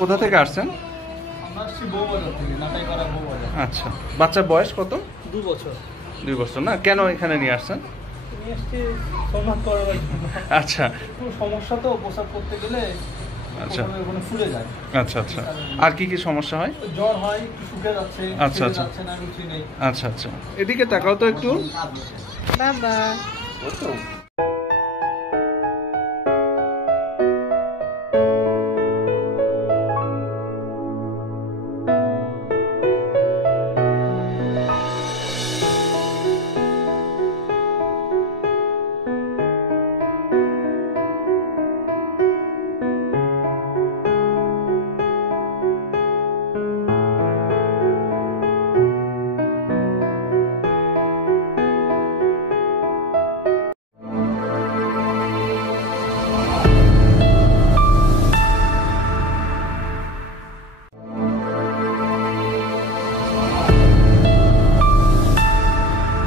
কোথা থেকে আসছেন? আচ্ছা, বাচ্চার বয়স কত? 2 বছর। 2 বছর না, কেন এখানে নিয়ে আসছেন? আচ্ছা, সমস্যা তো প্রসাব করতে গেলে আচ্ছা ফুলে যায়। আচ্ছা আচ্ছা, আর কি কি সমস্যা হয়? জ্বর হয়, একটু শুকে যাচ্ছে, আচ্ছা আচ্ছা না রুচি নেই। আচ্ছা আচ্ছা, এদিকে তাকাও তো একটু। বাবা